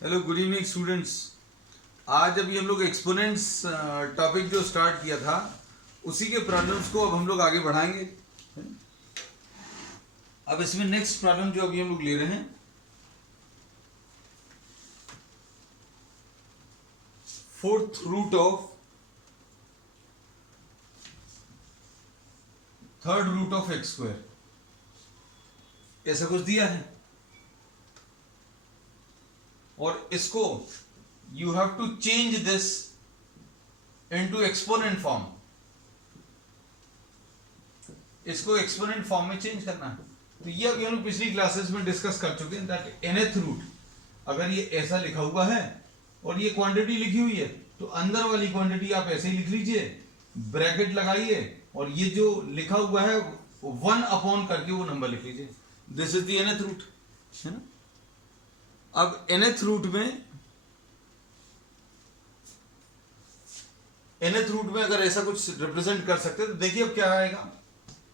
Hello good evening students. आज अभी हम लोग एक्सपोनेंट्स टॉपिक जो स्टार्ट किया था उसी के प्रॉब्लम्स को अब हम लोग आगे बढ़ाएंगे। अब इसमें नेक्स्ट प्रॉब्लम जो अभी हम लोग ले रहे हैं, fourth root of third root of x square, ऐसा कुछ दिया है और इसको you have to change this into exponent form. इसको एक्सपोनेंट फॉर्म में चेंज करना है। तो ये अभी हम लोग पिछली क्लासेस में डिस्कस कर चुके हैं दैट nth रूट अगर ये ऐसा लिखा हुआ है और ये क्वांटिटी लिखी हुई है तो अंदर वाली क्वांटिटी आप ऐसे ही लिख लीजिए, ब्रैकेट लगाइए और ये जो लिखा हुआ है 1 अपॉन करके वो नंबर लिख लीजिए। This is the nth root, है ना। अब nth रूट में अगर ऐसा कुछ रिप्रेजेंट कर सकते हैं तो देखिए अब क्या आएगा।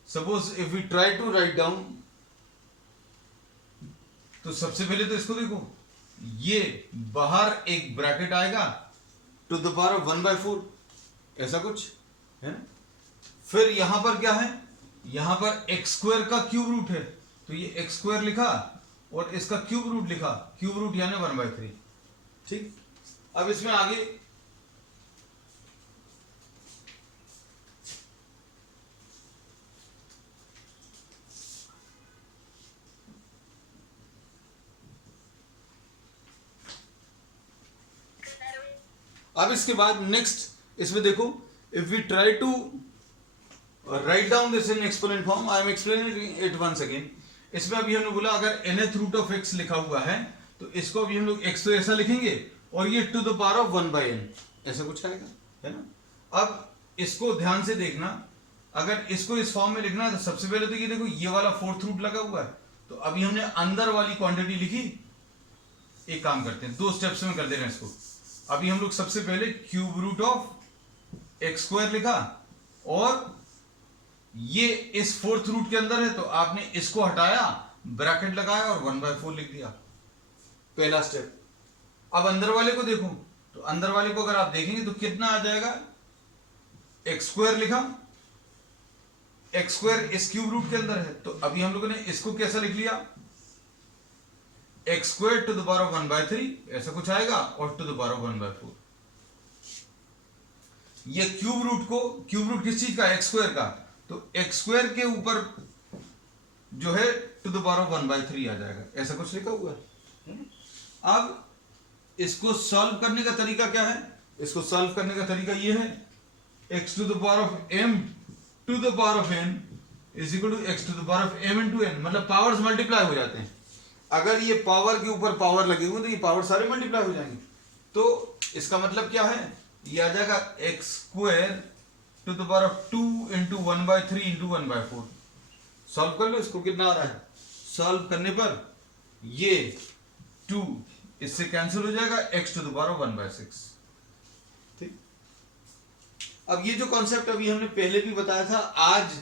Suppose if we try to write down, तो सबसे पहले तो इसको देखो, ये बाहर एक ब्रैकेट आएगा टू द पावर ऑफ 1/4, ऐसा कुछ है ना। फिर यहां पर क्या है, यहां पर एक्स स्क्वायर का क्यूब रूट है तो ये एक्स स्क्वायर लिखा और इसका क्यूब रूट लिखा, क्यूब रूट यानी 1/3। ठीक, अब इसमें आगे अब इसके बाद नेक्स्ट इसमें देखो, if we try to write down this in exponent form, I am explaining it once again. इसमें अभी हमने बोला अगर nth रूट ऑफ x लिखा हुआ है तो इसको अभी हम लोग x तो ऐसा लिखेंगे और ये to the power of 1/n, ऐसा कुछ आएगा, है ना। अब इसको ध्यान से देखना, अगर इसको इस फॉर्म में लिखना है तो सबसे पहले तो ये देखो ये वाला फोर्थ रूट लगा हुआ है तो अभी हमने अंदर वाली क्वांटिटी लिखी। एक काम करते हैं, 2 स्टेप्स में कर देना इसको। अभी हम लोग सबसे पहले cube root of x square लिखा और ये इस फोर्थ रूट के अंदर है तो आपने इसको हटाया, ब्रैकेट लगाया और 1/4 लिख दिया, पहला स्टेप। अब अंदर वाले को देखो तो अंदर वाले को अगर आप देखेंगे तो कितना आ जाएगा, एक्स स्क्वायर लिखा, एक्स स्क्वायर इस क्यूब रूट के अंदर है तो अभी हम लोगों ने इसको कैसा लिख लिया, x square to the power of 1/3, ऐसा कुछ आएगा और टू द पावर ऑफ 1/4। ये क्यूब रूट को, क्यूब रूट किस चीज का, एक्स स्क्वायर का, तो एक्स स्क्वायर के ऊपर जो है टू द पावर ऑफ 1/3 आ जाएगा, ऐसा कुछ लिखा हुआ है। अब इसको सॉल्व करने का तरीका क्या है, इसको सॉल्व करने का तरीका ये है, x to the power of m to the power of n is equal to x to the power of m into n, मतलब पावर्स मल्टीप्लाई हो जाते हैं। अगर ये पावर के ऊपर पावर लगे हुए तो ये पावर सारे मल्टीप्लाई हो जाएंगे। तो इसका मतलब क्या है, ये आ जाएगा x square to the power of 2 into 1/3 into 1/4। Solve कर लो इसको, कितना आ रहा है, सॉल्व करने पर ये 2 इससे कैंसिल हो जाएगा, x to the power of 1/6। ठीक, अब ये जो कॉन्सेप्ट अभी हमने पहले भी बताया था, आज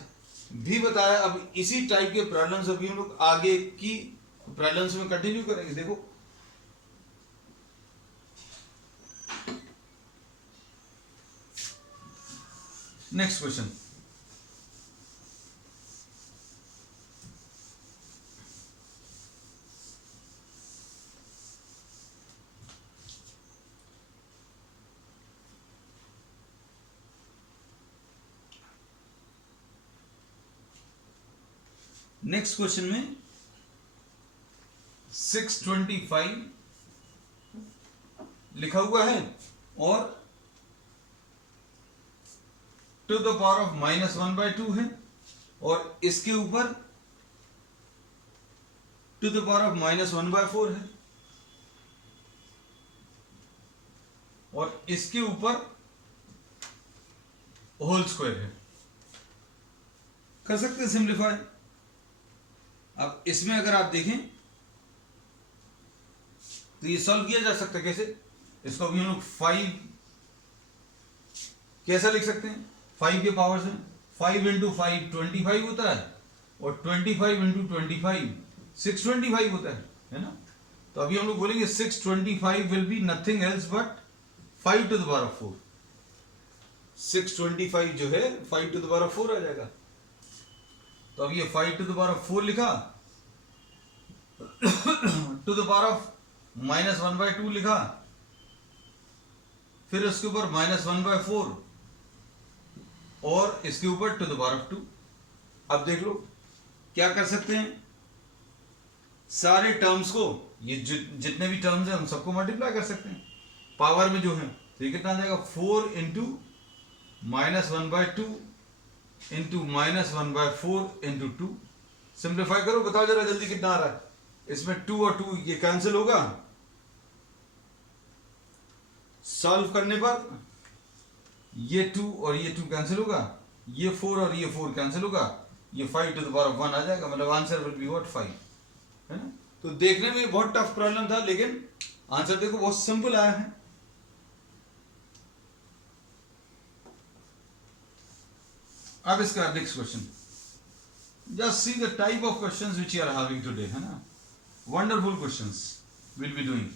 भी बताया, अब इसी टाइप के प्रॉब्लम्स अभी हम लोग आगे की प्रॉब्लम्स में कंटिन्यू करेंगे। देखो नेक्स्ट क्वेश्चन, नेक्स्ट क्वेश्चन में 625 लिखा हुआ है और टू द पावर ऑफ -1/2 है और इसके ऊपर टू द पावर ऑफ -1/4 है और इसके ऊपर होल स्क्वायर है। कर सकते हैं सिंप्लीफाई। अब इसमें अगर आप देखें तो ये सॉल्व किया जा सकता है कैसे, इसको अभी हम लोग 5 कैसा लिख सकते हैं, 5 के पावर से 5 इंटू 5 25 होता है और 25 इंटू 25 625 होता है ना। तो अभी हम लोग बोलेंगे 625 will be nothing else but 5 to the power of 4। 625 जो है 5 टू द पावर ऑफ 4 आ जाएगा। तो अब ये 5 टू द पावर ऑफ 4 लिखा, टू द पावर ऑफ -1/2 लिखा, फिर उसके ऊपर -1/4 और इसके ऊपर टू द पावर ऑफ 2। अब देख लो क्या कर सकते हैं, सारे टर्म्स को, ये जितने भी टर्म्स हैं हम सबको मल्टीप्लाई कर सकते हैं पावर में जो है। तो ये कितना आ जाएगा 4 इंटू -1/2 इंटू -1/4 इंटू 2। सिंप्लीफाई करो, बताओ जरा जल्दी कितना आ रहा है। इसमें 2 और 2 ये कैंसिल होगा, सॉल्व करने पर ये 2 और ये 2 कैंसिल होगा, ये 4 और ये 4 कैंसिल होगा, ये 5 टू द पावर ऑफ 1 आ जाएगा। मतलब आंसर विल बी व्हाट 5, है ना। तो देखने में बहुत टफ प्रॉब्लम था, लेकिन आंसर देखो बहुत सिंपल आया है। अब इसका next question, just see the type of questions which you are having today, है ना। Wonderful questions will be doing.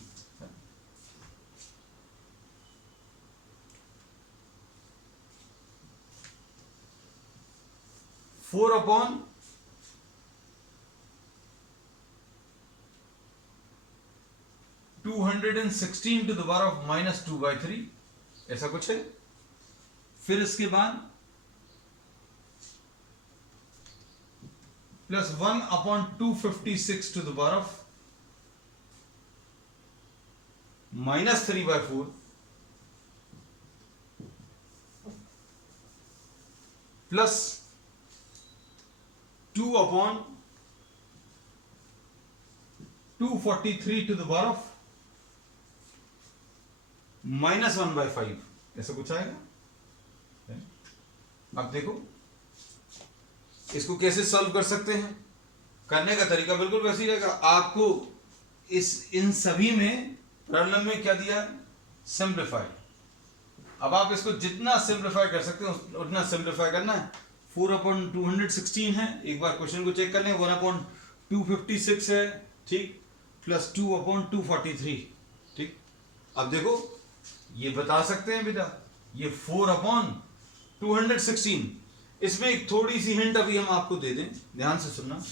4 upon 216 to the power of -2/3, ऐसा कुछ है। फिर इसके बाद plus 1 upon 256 to the power of -3/4, plus 2 upon 243 to the power of -1/5, ऐसा कुछ आएगा। अब देखो इसको कैसे सॉल्व कर सकते हैं, करने का तरीका बिल्कुल वैसे ही रहेगा। आपको इन सभी में प्रॉब्लम में क्या दिया है, सिंप्लीफाई। अब आप इसको जितना सिंप्लीफाई कर सकते हो उतना सिंप्लीफाई करना है। 4 upon 216 है, एक बार क्वेश्चन को चेक कर लें। 1 upon 256 है, ठीक, प्लस 2 upon 243, ठीक। अब देखो ये बता सकते हैं बेटा, ये 4 upon 216, इसमें एक थोड़ी सी हिंट अभी हम आपको दे दें, ध्यान से सुनना।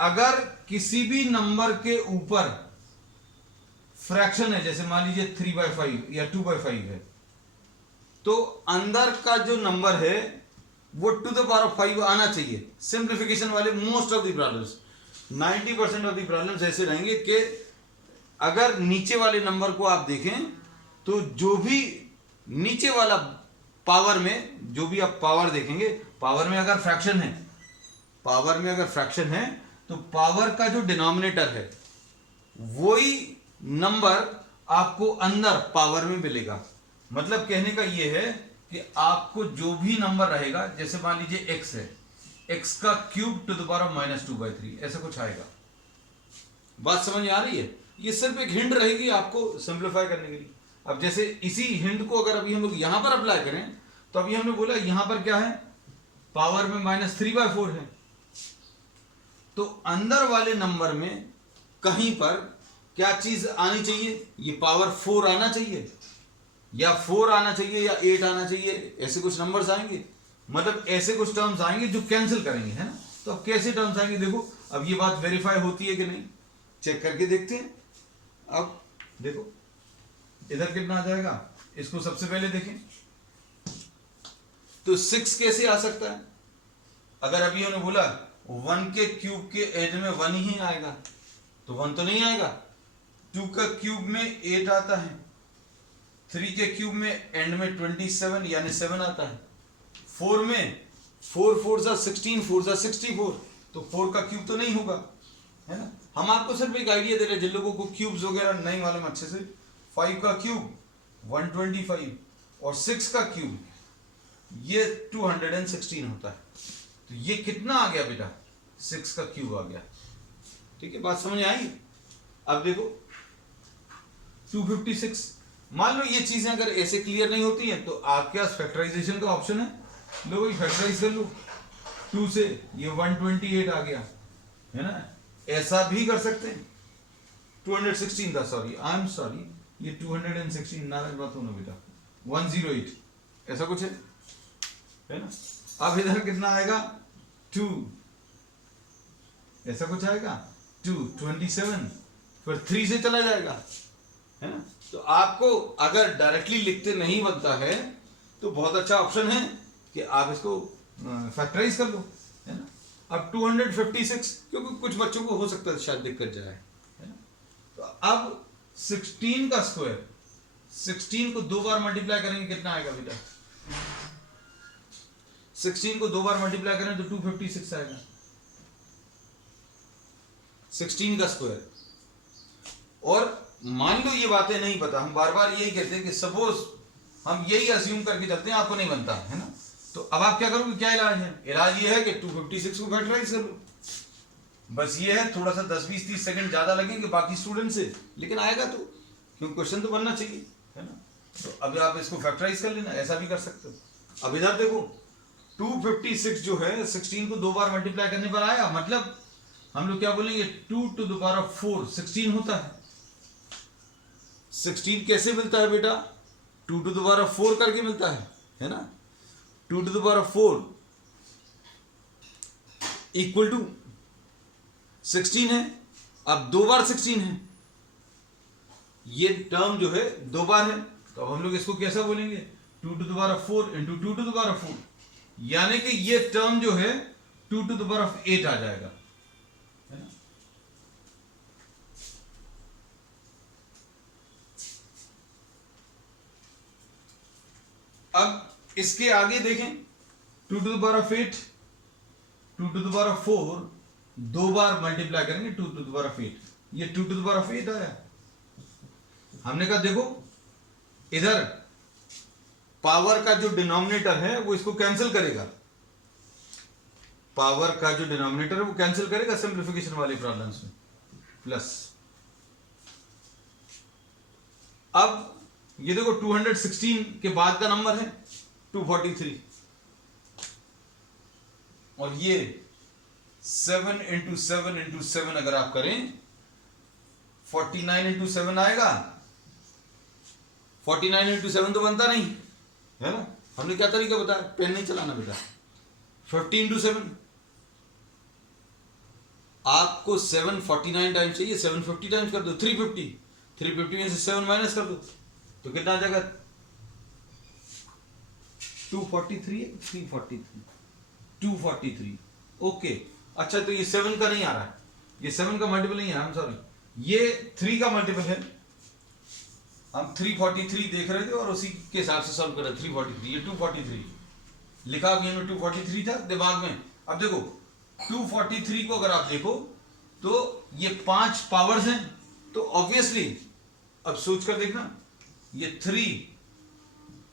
अगर किसी भी नंबर के ऊपर फ्रैक्शन है, जैसे मान लीजिए 3/5 या 2/5 है, तो अंदर का जो नंबर है वो टू द पावर ऑफ 5 आना चाहिए। सिंप्लीफिकेशन वाले most of the problems, 90% of the problems ऐसे रहेंगे कि अगर नीचे वाले नंबर को आप देखें तो जो भी नीचे वाला पावर में, जो भी आप पावर देखेंगे, पावर में अगर फ्रैक्शन है, पावर में अगर फ्रैक्शन है तो पावर का जो डिनोमिनेटर है वही नंबर आपको अंदर पावर में मिलेगा। मतलब कहने का ये है कि आपको जो भी नंबर रहेगा, जैसे मान लीजिए x है, x का cube two the power of -2/3, ऐसा कुछ आएगा। बात समझ में आ रही है? ये सिर्फ एक हिंट रहेगी आपको सिंप्लीफाई करने के लिए। अब जैसे इसी हिंट को अगर अभी हम लोग यहां पर अप्लाई करें, तो अभी हमने बोला यहां पर क्या है, पावर में -3/4 है, तो अंदर वाले नंबर में कहीं पर क्या चीज आनी चाहिए, ये पावर 4 आना चाहिए, या 4 आना चाहिए, या 8 आना चाहिए, ऐसे कुछ नंबर्स आएंगे। मतलब ऐसे कुछ टर्म्स आएंगे जो कैंसिल करेंगे, है ना। तो अब कैसे टर्म्स आएंगे देखो, अब ये बात वेरीफाई होती है कि नहीं, चेक करके देखते हैं। अब देखो इधर कितना आ जाएगा, इसको सबसे पहले देखें तो 6 कैसे आ सकता है। अगर अभी हमने बोला 1 के क्यूब के एज में 1 ही आएगा, तो 1 तो नहीं आएगा। 2 का क्यूब में 8 आता है, 3 के क्यूब में एंड में 27 यानी 7 आता है, 4 में 4 4 सा 16, 4 सा 64, तो 4 का क्यूब तो नहीं होगा, है ना। हम आपको सिर्फ एक आइडिया दे रहे हैं जिन लोगों को क्यूब्स वगैरह नहीं मालूम अच्छे से। 5 का क्यूब 125 और 6 का क्यूब ये 216 होता है। तो ये कितना आ गया बेटा, 6 का क्यूब आ गया। ठीक है, बात समझ में आई। अब देखो 256, मान लो ये चीजें अगर ऐसे क्लियर नहीं होती हैं तो आपके पास फैक्टराइजेशन का ऑप्शन है, लो भाई फैक्टराइज कर लो 2 से, ये 128 आ गया, है ना। ऐसा भी कर सकते हैं, 216 था, सॉरी आई एम सॉरी, ये 216 नाराज बात होना बेटा, 108 ऐसा कुछ है ना। अब इधर कितना आएगा 2, ऐसा कुछ आएगा 2, 27, फिर 3 से चला जाएगा, है ना। तो आपको अगर डायरेक्टली लिखते नहीं बनता है तो बहुत अच्छा ऑप्शन है कि आप इसको फैक्टराइज कर लो, है ना। अब 256, क्योंकि कुछ बच्चों को हो सकता है शायद दिक्कत जाए, है ना। तो अब 16 का स्क्वायर, 16 को 2 बार मल्टीप्लाई करेंगे कितना आएगा बेटा, 16 को 2 बार मल्टीप्लाई करें तो 256 आएगा, 16 का स्क्वायर। और मान लो ये बातें नहीं पता, हम बार बार यही कहते हैं कि सपोज हम यही अज्यूम करके चलते हैं आपको नहीं बनता है ना, तो अब आप क्या करोगे, क्या इलाज है, इलाज ये है कि 256 को फैक्टराइज कर लो। बस ये है, थोड़ा सा 10 20 30 सेकंड ज्यादा लगेंगे बाकी स्टूडेंट से, लेकिन आएगा तो, क्योंकि क्वेश्चन तो बनना चाहिए, है ना। तो अब आप इसको फैक्टराइज कर लेना, ऐसा भी कर सकते हो। अब इधर देखो 256 जो है 16 को 2 बार मल्टीप्लाई करने पर आया, मतलब हम लोग क्या बोलेंगे 2 to the power of 4 16 होता है। 16 कैसे मिलता है बेटा, 2 to the power of 4 करके मिलता है ना। 2 to the power of 4 equal to 16 है। अब 2 बार 16 है, ये टर्म जो है 2 बार है, तो अब हम लोग इसको कैसा बोलेंगे 2 to the power of 4 into 2 to the power of 4, यानी कि ये टर्म जो है 2 to the power of 8 आ जाएगा, है ना। अब इसके आगे देखें 2 to the power of 8, 2 to the power of 4 2 bar multiply करेंगे 2 to the power of 8, ये 2 to the power of 8 आया। हमने कहा देखो इधर पावर का जो डिनोमिनेटर है वो इसको कैंसिल करेगा, पावर का जो डिनोमिनेटर है वो कैंसिल करेगा सिंप्लीफिकेशन वाली प्रॉब्लम्स में, प्लस। अब ये देखो 216 के बाद का नंबर है 243, और ये 7 into 7 into 7 अगर आप करें 49 into 7 आएगा। 49 into 7 तो बनता नहीं है ना, हमने क्या तरीका बताया, पेन नहीं चलाना बेटा। 50 into 7, आपको 749 टाइम्स चाहिए, 750 टाइम्स कर दो, 350, 350 में से 7 माइनस कर दो तो कितना आ जाएगा 243 है, 343, 243। ओके अच्छा, तो ये 7 का नहीं आ रहा है, ये 7 का मल्टीपल नहीं है, आई एम सॉरी, ये 3 का मल्टीपल है। हम 343 देख रहे थे और उसी के हिसाब से सॉल्व कर रहे, 343, ये 243 लिखा भी हमें, 243 था दिमाग में। अब देखो 243 को अगर आप देखो तो ये 5 पावर्स हैं, तो ऑब्वियसली अब सोच कर देखना, ये 3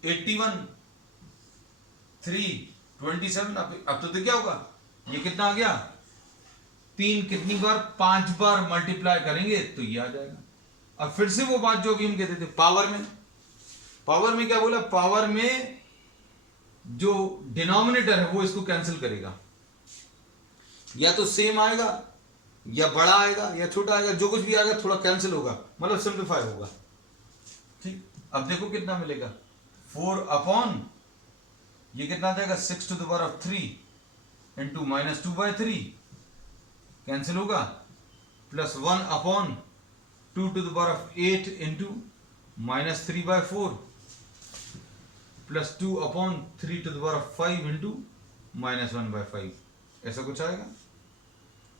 81 3 27, अब तो क्या होगा, ये कितना आ गया 3, कितनी बार 5 बार मल्टीप्लाई करेंगे तो ये आ जाएगा। अब फिर से वो बात जो अभी हम कहते थे पावर में क्या बोला, पावर में जो डिनोमिनेटर है वो इसको कैंसिल करेगा, या तो सेम आएगा या बड़ा आएगा या छोटा आएगा, जो कुछ भी आएगा थोड़ा कैंसिल होगा, मतलब सिंप्लीफाई होगा। ठीक, अब देखो कितना मिलेगा 4 अपॉन ये कितना आ जाएगा 6 to the power of 3 into -2/3 cancel होगा, plus 1 upon 2 to the power of 8 into -3/4 plus 2 upon 3 to the power of 5 into -1/5, ऐसा कुछ आएगा।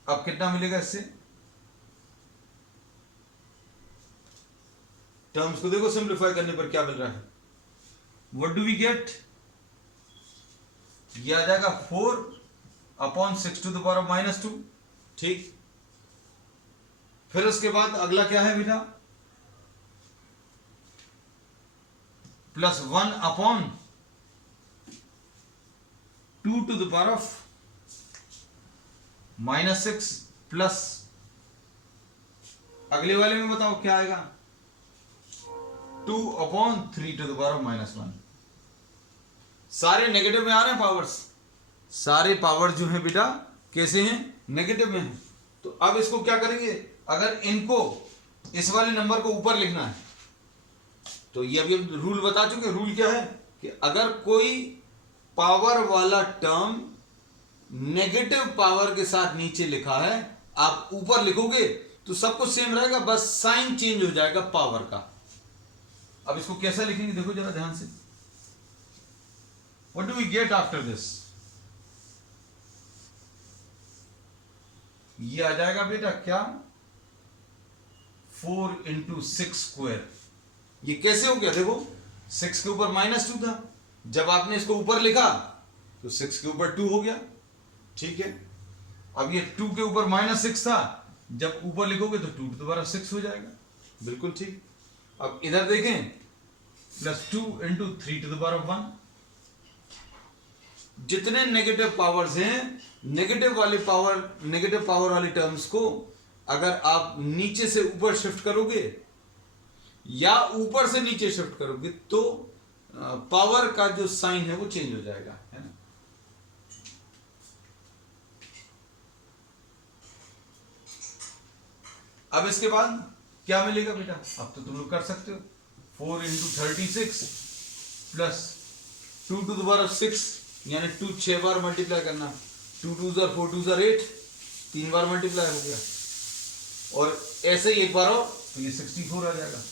अब कितना मिलेगा इससे, टर्म्स को देखो सिंप्लीफाई करने पर क्या मिल रहा है, व्हाट डू वी गेट, ये आ जाएगा 4 upon 6 to the power of -2। ठीक, फिर उसके बाद अगला क्या है बेटा, plus 1 upon 2 to the power of -6 plus अगले वाले में बताओ क्या आएगा 2 upon 3 to the power of -1। सारे नेगेटिव में आ रहे हैं पावर्स, सारे पावर जो है बेटा कैसे हैं, नेगेटिव में हैं। तो अब इसको क्या करेंगे, अगर इनको इस वाले नंबर को ऊपर लिखना है। तो ये अभी हम रूल बता चुके। रूल क्या है कि अगर कोई पावर वाला टर्म नेगेटिव पावर के साथ नीचे लिखा है, आप ऊपर लिखोगे तो सब कुछ सेम रहेगा, बस साइन चेंज हो जाएगा पावर का। अब इसको कैसा लिखेंगे देखो जरा ध्यान से। What do we get after this? ये आ जाएगा बेटा क्या, 4 × 6 स्क्वायर। ये कैसे हो गया देखो, 6 के ऊपर -2 था, जब आपने इसको ऊपर लिखा तो 6 के ऊपर 2 हो गया। ठीक है, अब ये 2 के ऊपर -6 था, जब ऊपर लिखोगे तो 2⁻6 हो जाएगा। बिल्कुल ठीक। अब इधर देखें, +2 × 3⁻1। जितने नेगेटिव पावर्स हैं, नेगेटिव पावर वाली टर्म्स को अगर आप नीचे से ऊपर शिफ्ट करोगे या ऊपर से नीचे शिफ्ट करोगे तो पावर का जो साइन है वो चेंज हो जाएगा, है ना। अब इसके बाद क्या मिलेगा बेटा, अब तो तुम लोग कर सकते हो। 4 × 36 प्लस 2⁻6, यानी 2 6 बार मल्टीप्लाई करना, 2 2 4 2 8, 3 बार मल्टीप्लाई हो गया। और ऐसे ही एक बार और तो ये 64 आ जाएगा।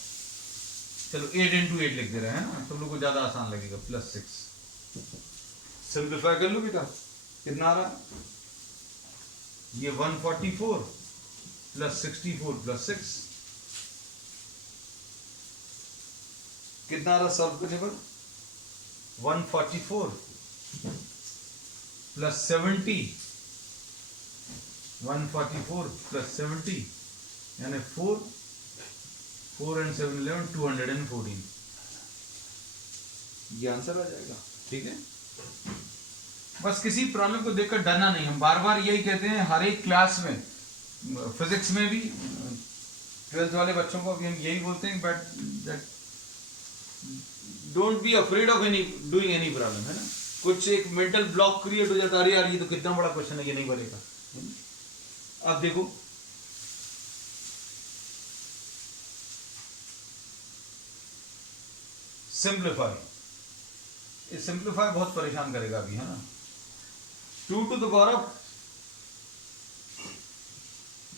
चलो 8 × 8 लिख दे रहे हैं ना, तुम लोग को ज्यादा आसान लगेगा। +6 सिंप्लीफाई कर लो बेटा, कितना आ रहा है ये 144 + 64 + 6, कितना आ रहा सॉल्व करने पर? 144 + 70, 144 + 70 यानी 4 × 7 11 214, ये आंसर आ जाएगा। ठीक है, बस किसी प्रॉब्लम को देखकर डरना नहीं। हम बार बार यही कहते हैं हर एक क्लास में, फिजिक्स में भी 12th वाले बच्चों को भी हम यही बोलते हैं, but don't be afraid of doing any problem, है ना। कुछ एक मेंटल ब्लॉक क्रिएट हो जाता है, अरे यार ये तो कितना बड़ा क्वेश्चन है, ये नहीं बनेगा। अब देखो सिंप्लीफाई, ये सिंप्लीफाई बहुत परेशान करेगा अभी, है ना। 2 to the power of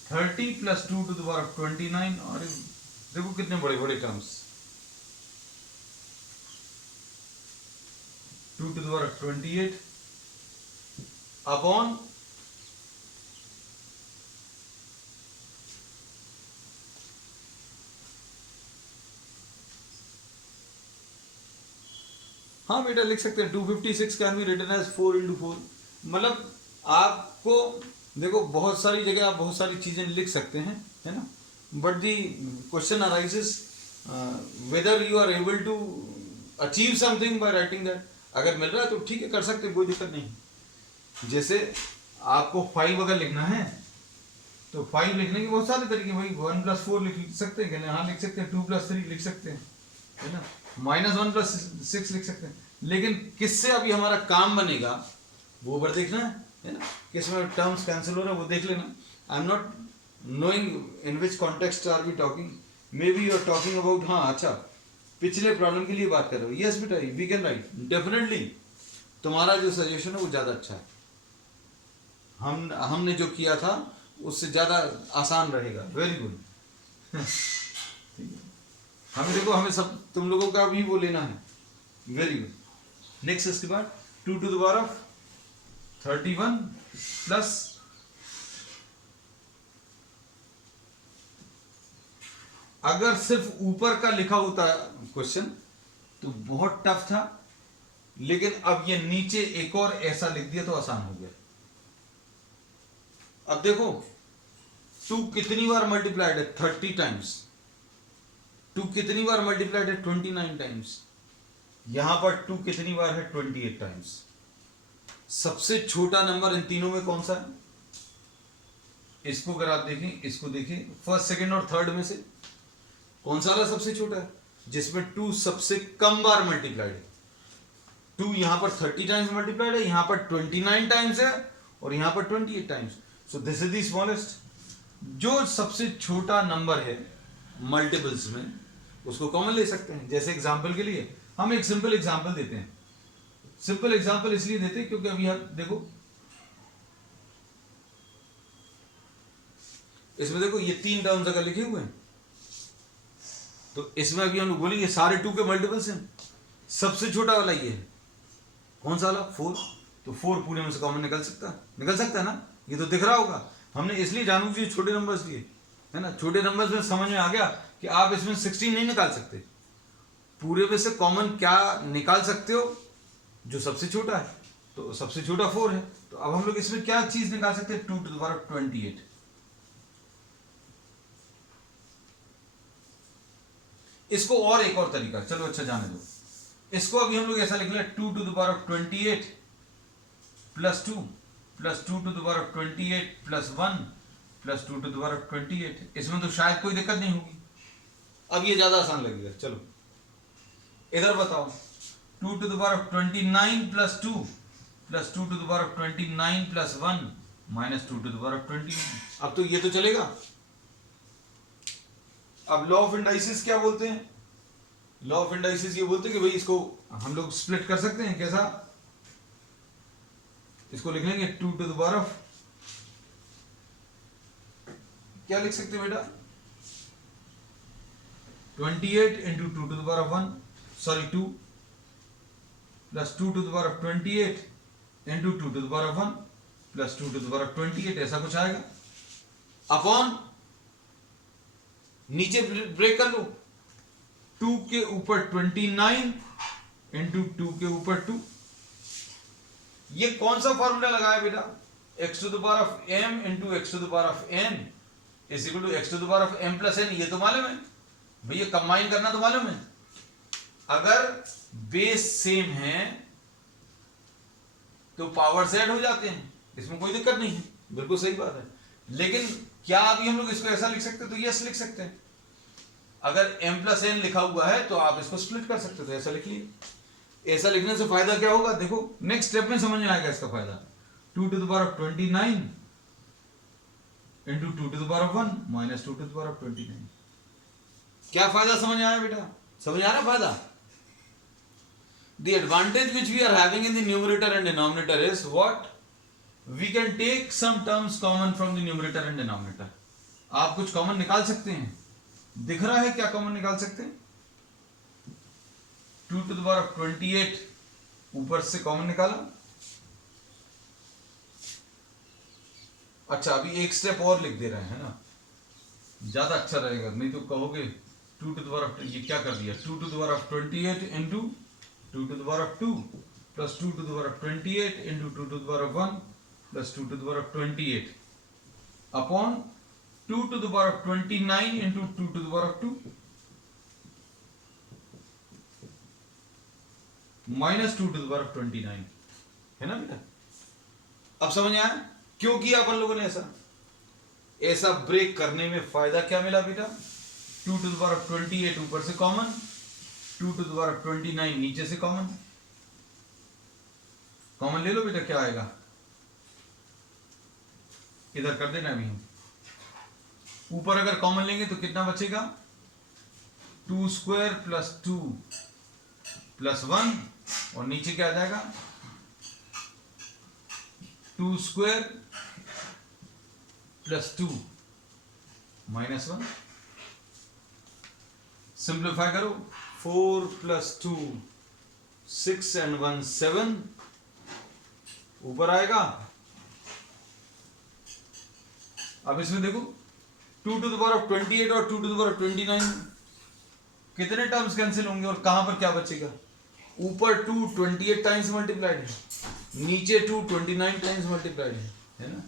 30 + 2 to the power of 29, और देखो कितने बड़े बड़े terms, 2 to the power of 28 upon हाँ बेटा लिख सकते हैं 256 कैन बी रिटन एज 4 × 4। मतलब आपको देखो बहुत सारी जगह आप बहुत सारी चीजें लिख सकते हैं, है ना, but the question arises whether you are able to achieve something by writing that. अगर मिल रहा है तो ठीक है, कर सकते हैं, कोई दिक्कत नहीं। जैसे आपको 5 अगर लिखना है तो 5 लिखने के बहुत सारे तरीके, भाई 1 + 4 लिख सकते हैं, हाँ लिख सकते हैं, 2 + 3 लिख सकते हैं, है ना, -1 + 6 लिख सकते हैं। लेकिन किससे अभी हमारा काम बनेगा वो ऊपर देखना है ना, किस में टर्म्स कैंसिल हो रहा है वो देख लेना। I am not knowing in which context are we talking, maybe you are talking about, हाँ अच्छा पिछले प्रॉब्लम के लिए बात कर रहे हो, यस बेटा वी कैन राइट डेफिनेटली। तुम्हारा जो सजेशन है वो ज़्यादा अच्छा है, हमने जो किया था उससे ज़्यादा आसान रहेगा। Very good. हमें देखो, हमें सब तुम लोगों का भी वो लेना है। Very good. नेक्स्ट इसके बाद 2 to the power of 31 plus अगर सिर्फ ऊपर का लिखा होता क्वेश्चन तो बहुत टफ था, लेकिन अब ये नीचे एक और ऐसा लिख दिया तो आसान हो गया। अब देखो 2 कितनी बार मल्टीप्लाइड है? 30 टाइम्स। 2 कितनी बार मल्टीप्लाइड है? 29 टाइम्स। यहां पर 2 कितनी बार है? 28 टाइम्स। सबसे छोटा नंबर इन तीनों में कौन सा है? इसको अगर आप देखें, इसको देखें, फर्स्ट सेकंड और थर्ड में से कौन सा वाला सबसे छोटा है? जिसमें 2 सबसे कम बार मल्टीप्लाइड है। 2 यहां पर 30 टाइम्स मल्टीप्लाइड है, यहां पर 29 टाइम्स है और यहां पर 28 times. So this is the smallest. जो सबसे छोटा नंबर है मल्टीपल्स में उसको कॉमन ले सकते हैं। जैसे एग्जांपल के लिए हम एक सिंपल एग्जांपल देते हैं। सिंपल एग्जांपल इसलिए देते हैं क्योंकि अभी आप देखो, इसमें देखो ये 3 टर्म्स अगर लिखे हुए हैं तो इसमें अभी हम बोलेंगे सारे 2 के मल्टीपल्स हैं। सबसे छोटा वाला ये है, कौन सा वाला? 4। तो 4 पूरे में से कॉमन निकल सकता है ना। ये तो दिख रहा होगा। हमने इसलिए जानबूझ छोटे नंबर्स लिए, है ना। छोटे नंबर्स में समझ में आ गया कि आप इसमें 16 नहीं निकाल सकते। पूरे में से कॉमन क्या निकाल सकते हो? जो सबसे छोटा है। तो सबसे छोटा 4 है। तो अब हम लोग इसमें क्या चीज निकाल सकते हैं? 2 to the power of 28। इसको और एक और तरीका, चलो अच्छा जाने दो। इसको अभी हम लोग ऐसा लिख लें 2 to the power of 28 plus 2 plus 2 to the power of 28 plus 1 plus 2 to the power of 28। इसमें तो शायद कोई दिक्कत नहीं होगी। अब ये ज्यादा आसान लगेगा। चलो इधर बताओ, 2 to the power of 29 plus 2 plus 2 to the power of 29 plus 1 minus 2 to the power of 29। अब तो ये तो चलेगा। अब लॉ ऑफ इंडाइसिस क्या बोलते हैं? लॉ ऑफ इंडाइसिस ये बोलते हैं कि भाई इसको हम लोग स्प्लिट कर सकते हैं। कैसा? इसको लिख लेंगे 2 to the power of, क्या लिख सकते हैं बेटा? 28 into 2 to the power of 1, sorry 2 plus 2 to the power of 28 into 2 to the power of 1 plus 2 to the power of 28, ऐसा कुछ आएगा। अपॉन नीचे ब्रेक कर लो, 2 के ऊपर 29 इंटू 2 के ऊपर 2। ये कौन सा फॉर्मूला लगाया बेटा? x to the power of m into x to the power of n is equal to x to the power of m plus n। ये तो मालूम है भैया, कंबाइन करना तो मालूम है। अगर बेस सेम है तो पावर्स ऐड हो जाते हैं, इसमें कोई दिक्कत नहीं है, बिल्कुल सही बात है। लेकिन क्या अभी हम लोग इसको ऐसा लिख सकते हैं? तो यस लिख सकते हैं। अगर m प्लस n लिखा हुआ है तो आप इसको स्प्लिट कर सकते हो, तो ऐसा लिख लिए। ऐसा लिखने से फायदा क्या होगा? देखो नेक्स्ट स्टेप में समझ में आएगा इसका फायदा। 2 to the power of 29 into 2 to the power of 1 minus 2 to the power of 29। क्या फायदा समझ में आया बेटा? समझ आ रहा फायदा? The advantage which we are having in the numerator and denominator is what? We can take some terms common from the numerator and denominator। आप कुछ कॉमन निकाल सकते हैं। दिख रहा है क्या कॉमन निकाल सकते हैं? 2 to the power of 28 ऊपर से कॉमन निकाला। अच्छा अभी एक स्टेप और लिख दे रहे हैं ना, ज्यादा अच्छा रहेगा, नहीं तो कहोगे 2 to the power of, ये क्या कर दिया? 2 to the power of 28 into 2 to the power of 2 plus 2 to the power of 28 into 2 to the power of 1 plus 2 to the power of 28 upon 2 to the power of 29 into 2 to the power of 2 minus 2 to the power of 29। है ना बेटा? अब समझ आया क्यों किया अपन लोगों ने ऐसा? ऐसा ब्रेक करने में फायदा क्या मिला बेटा? 2 to the power of 28 ऊपर से common, 2 to the power of 29 नीचे से कॉमन। कॉमन ले लो बेटा, क्या आएगा? इधर कर देना अभी हम। ऊपर अगर कॉमन लेंगे तो कितना बचेगा? 2 स्क्वायर प्लस 2 प्लस 1 और नीचे क्या आ जाएगा? 2 स्क्वायर प्लस 2 माइनस 1। सिंप्लीफाई करो, 4 प्लस 2 6 and 1 7 ऊपर आएगा। अब इसमें देखो 2 to the power of 28 और 2 to the power of 29 कितने टर्म्स कैंसिल होंगे और कहां पर क्या बचेगा? ऊपर 2 28 टाइम्स मल्टीप्लाइड है, नीचे 2 29 टाइम्स मल्टीप्लाइड है ना।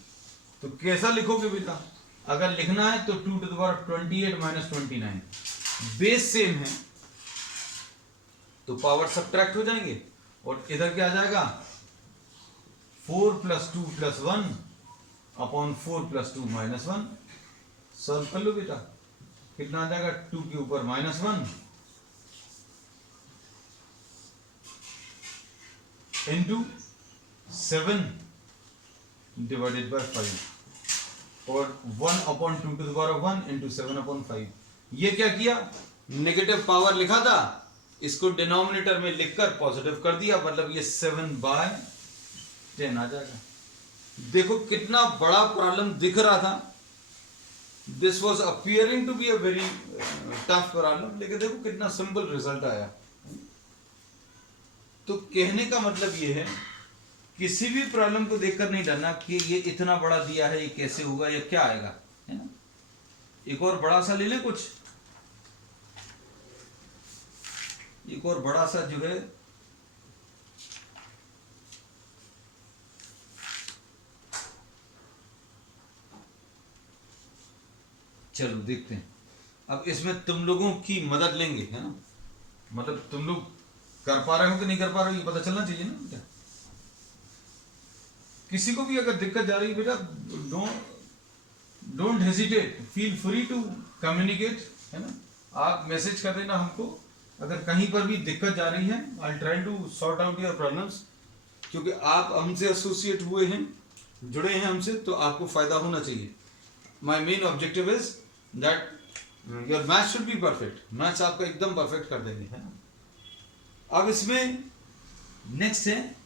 तो कैसा लिखोगे बेटा? अगर लिखना है तो 2 to the power of 28 minus 29, base same है तो पावर सब्ट्रैक्ट हो जाएंगे और इधर क्या आ जाएगा? 4 plus 2 plus 1 upon 4 plus 2 minus 1। Solve कर लो बेटा, कितना आ जाएगा? 2 के ऊपर माइनस 1 इंटू 7 डिवाइडेड बाय 5 और 1 upon 2 to the power of 1 into 7 upon 5। ये क्या किया, नेगेटिव पावर लिखा था, इसको डिनोमिनेटर में लिखकर पॉजिटिव कर दिया, मतलब ये 7/10 आ जाएगा। देखो कितना बड़ा प्रॉब्लम दिख रहा था, this was appearing to be a very tough problem, लेकिन देखो कितना सिंपल रिजल्ट आया। तो कहने का मतलब ये है, किसी भी प्रॉब्लम को देखकर नहीं डरना कि ये इतना बड़ा दिया है, ये कैसे होगा या क्या आएगा, है ना। एक और बड़ा सा ले लें कुछ, एक और बड़ा सा जो है, चलो देखते हैं। अब इसमें तुम लोगों की मदद लेंगे, है ना, मतलब तुम लोग कर पा रहे हो कि नहीं कर पा रहे हो ये पता चलना चाहिए ना बेटा। किसी को भी अगर दिक्कत जा रही है बेटा, don't hesitate, feel free to communicate, है ना। आप मैसेज कर देना हमको अगर कहीं पर भी दिक्कत जा रही है। I try to sort out your problems, क्योंकि आप हमसे एसोसिएट हुए हैं, जुड़े हैं हमसे, तो आपको फायदा होना चाहिए। My main objective is that your maths should be perfect, maths आपका एकदम परफेक्ट कर देंगे, है ना। अब इसमें नेक्स्ट है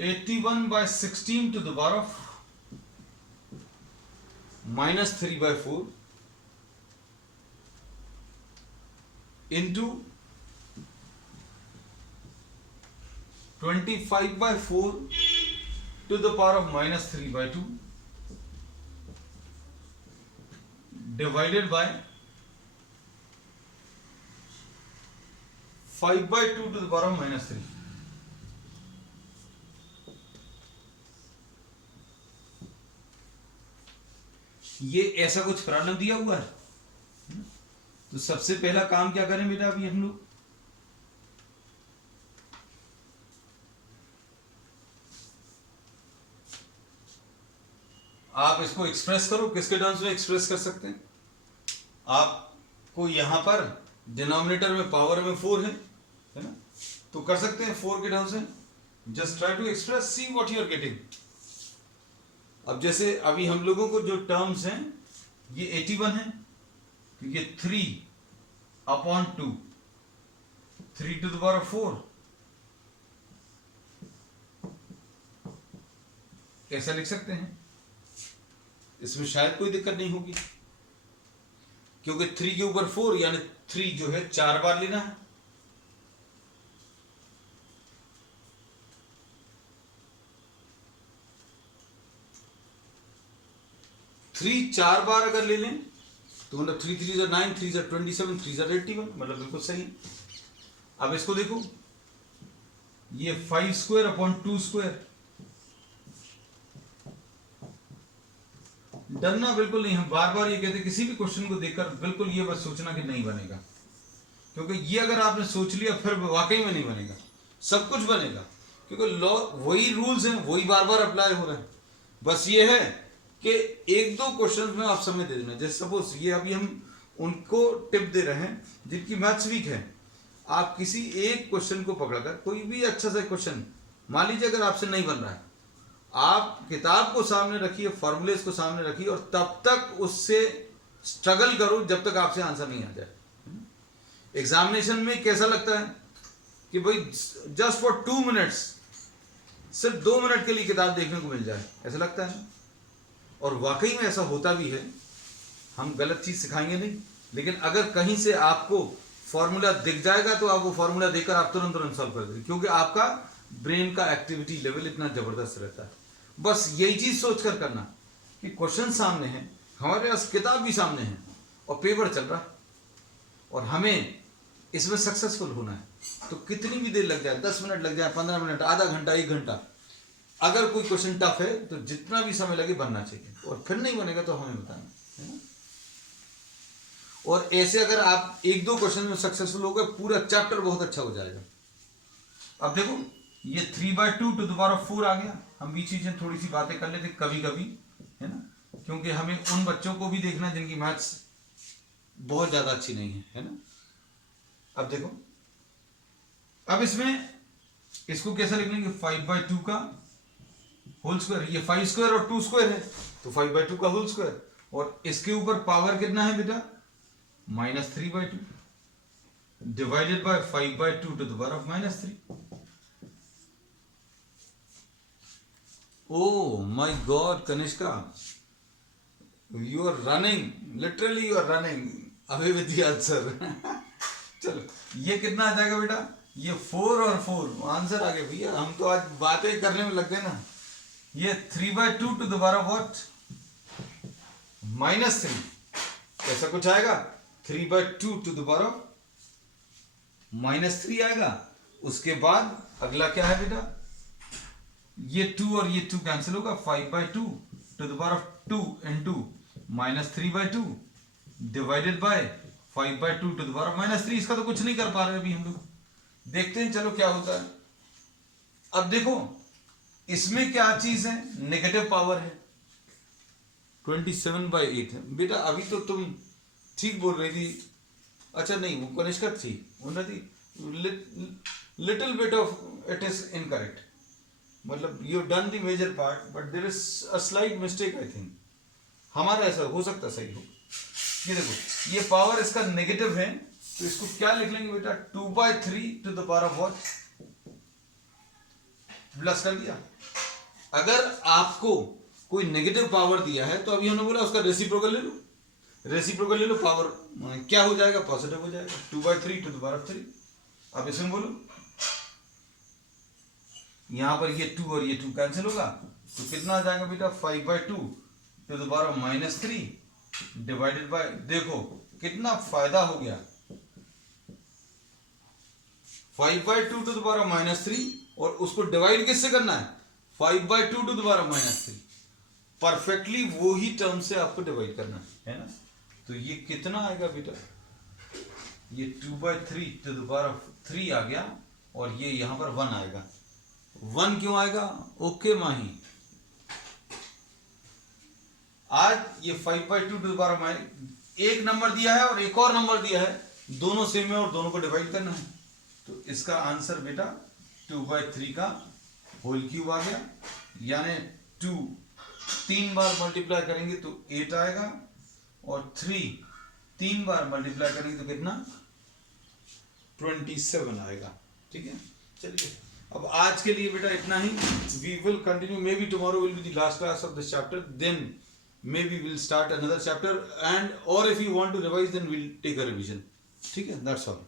(81/16 to the power of -3/4 into 25/4 to the power of -3/2 divided by 5/2 to the power of -3। ये ऐसा कुछ प्रॉब्लम दिया हुआ है। तो सबसे पहला काम क्या करें बेटा, अभी हम लोग आप इसको एक्सप्रेस करो। किसके टर्म्स में एक्सप्रेस कर सकते हैं? आपको यहां पर डिनोमिनेटर में पावर में 4 है ना, तो कर सकते हैं 4 के टर्म्स में। Just try to express, see what you are getting. अब जैसे अभी हम लोगों को जो टर्म्स हैं ये 81 है, क्योंकि 3/2 3 to the power of 4 ऐसा लिख सकते हैं। इसमें शायद कोई दिक्कत नहीं होगी, क्योंकि 3 के ऊपर 4 यानी 3 जो है 4 बार लेना है। थ्री 4 बार अगर ले लें तो मतलब 3 3 जा 9, 3 जा 27, 3 जा 81, मतलब बिल्कुल सही। अब इसको देखो, ये 5/2 डरना बिल्कुल नहीं। हम बार बार ये कहते हैं, किसी भी क्वेश्चन को देखकर बिल्कुल ये बस सोचना कि नहीं बनेगा, क्योंकि ये अगर आपने सोच लिया फिर वाकई में नहीं बनेगा। सब कुछ बनेगा, क्योंकि लॉ वही रूल्स हैं, वही बार बार अप्लाई हो रहे हैं। बस ये है कि एक दो क्वेश्चन में आप समय दे देना। जैसे सपोज ये अभी हम उनको टिप दे रहे हैं जिनकी मैथ्स वीक है। आप किसी एक क्वेश्चन को पकड़कर, कोई भी अच्छा सा क्वेश्चन, मान लीजिए अगर आपसे नहीं बन रहा है, आप किताब को सामने रखिए, फॉर्मूलेस को सामने रखिए और तब तक उससे स्ट्रगल करो जब तक आपसे आंसर नहीं आ जाए। एग्जामिनेशन में कैसा लगता है कि भाई जस्ट फॉर 2 मिनट्स, सिर्फ 2 मिनट के लिए किताब देखने को मिल जाए, ऐसा लगता है। और वाकई में ऐसा होता भी है। हम गलत चीज सिखाएंगे नहीं, लेकिन अगर कहीं से आपको फॉर्मूला दिख जाएगा तो आप वो फॉर्मूला देखकर आप तुरंत सॉल्व कर देंगे, क्योंकि आपका ब्रेन का एक्टिविटी लेवल इतना जबरदस्त रहता है। बस यही चीज सोचकर करना कि क्वेश्चन सामने है, हमारे पास किताब भी सामने है और पेपर चल रहा है और हमें इसमें सक्सेसफुल होना है। तो कितनी भी देर लग जाए, 10 मिनट लग जाए, 15 मिनट, आधा घंटा, 1 घंटा, अगर कोई क्वेश्चन टफ है तो जितना भी समय लगे बनना चाहिए। और फिर नहीं बनेगा तो हमें बताना, है ना। और ऐसे अगर आप 1-2 क्वेश्चन में सक्सेसफुल हो गए, पूरा चैप्टर बहुत अच्छा हो जाएगा। अब देखो ये 3/2 to the power of 4 आ गया। हम बीच बीच में थोड़ी सी बातें कर लेते कभी कभी, है ना, क्योंकि हमें उन बच्चों को भी देखना है जिनकी मैथ्स बहुत ज्यादा अच्छी नहीं है ना। अब देखो, अब इसमें इसको कैसा लिख लेंगे, 5/2 का होल स्क्वायर, ये 5 स्क्वायर और 2 स्क्वायर है तो 5/2 का होल स्क्वायर, और इसके ऊपर पावर कितना है बेटा, -3/2 divided by 5/2 to the power of -3। Oh my God, Kanishka, you are running, literally you are running away with the answer। चलो ये कितना आ जाएगा बेटा, ये 4 और 4 आंसर आ गया भैया, हम तो आज बातें करने में लग गए ना। ये 3/2 to the power of what, -3, ऐसा कुछ आएगा, 3/2 टू द पावर ऑफ -3 आएगा। उसके बाद अगला क्या है बेटा, ये 2 और ये 2 कैंसिल होगा, 5/2 to the power of 2 into -3/2 divided by 5/2 to the power of -3। इसका तो कुछ नहीं कर पा रहे अभी हम लोग, देखते हैं चलो क्या होता है। अब देखो इसमें क्या चीज है, नेगेटिव पावर है, 27/8 है बेटा। अभी तो तुम ठीक बोल रही थी, अच्छा नहीं वो कनिष्का थी, Unnati little bit of it is incorrect, मतलब you done the major part but there is a slight mistake I think, हमारा ऐसा हो सकता सही हो। ये देखो ये पावर इसका नेगेटिव है तो इसको क्या लिख लेंगे बेटा, 2/3 to the power of what, plus कर दिया। अगर आपको कोई नेगेटिव पावर दिया है तो अभी हमने बोला उसका रेसिप्रोकल ले लो, रेसिप्रोकल ले लो, पावर क्या हो जाएगा, पॉजिटिव हो जाएगा, 2/3 टू द पावर ऑफ 3। अब इसमें बोलो यहां पर ये 2 और ये 2 कैंसिल होगा तो कितना आ जाएगा बेटा, 5/2 to the power of -3 divided by, देखो कितना फायदा हो गया, 5/2 टू द पावर ऑफ -3 और उसको डिवाइड किससे करना है, 5/2 to the power of -3, perfectly वो ही टर्म से आपको डिवाइड करना है ना। तो ये कितना आएगा बेटा, ये 2/3 टू द पावर ऑफ 3 आ गया और ये यहां पर 1 आएगा। 1 क्यों आएगा, ओके माही, आज ये 5/2 टू द पावर ऑफ एक नंबर दिया है और एक और नंबर दिया है, दोनों सेम है और दोनों को डिवाइड करना है, तो इसका आंसर बेटा 2/3 का होल क्यूब आ गया, यानी 2 3 बार मल्टीप्लाई करेंगे तो 8 आएगा और 3 3 बार मल्टीप्लाई करेंगे तो कितना, 27 आएगा। ठीक है, चलिए अब आज के लिए बेटा इतना ही, we will continue, maybe tomorrow will be the last class of this chapter, then maybe will start another chapter, and और if you want to revise then will take a revision. ठीक है, that's all.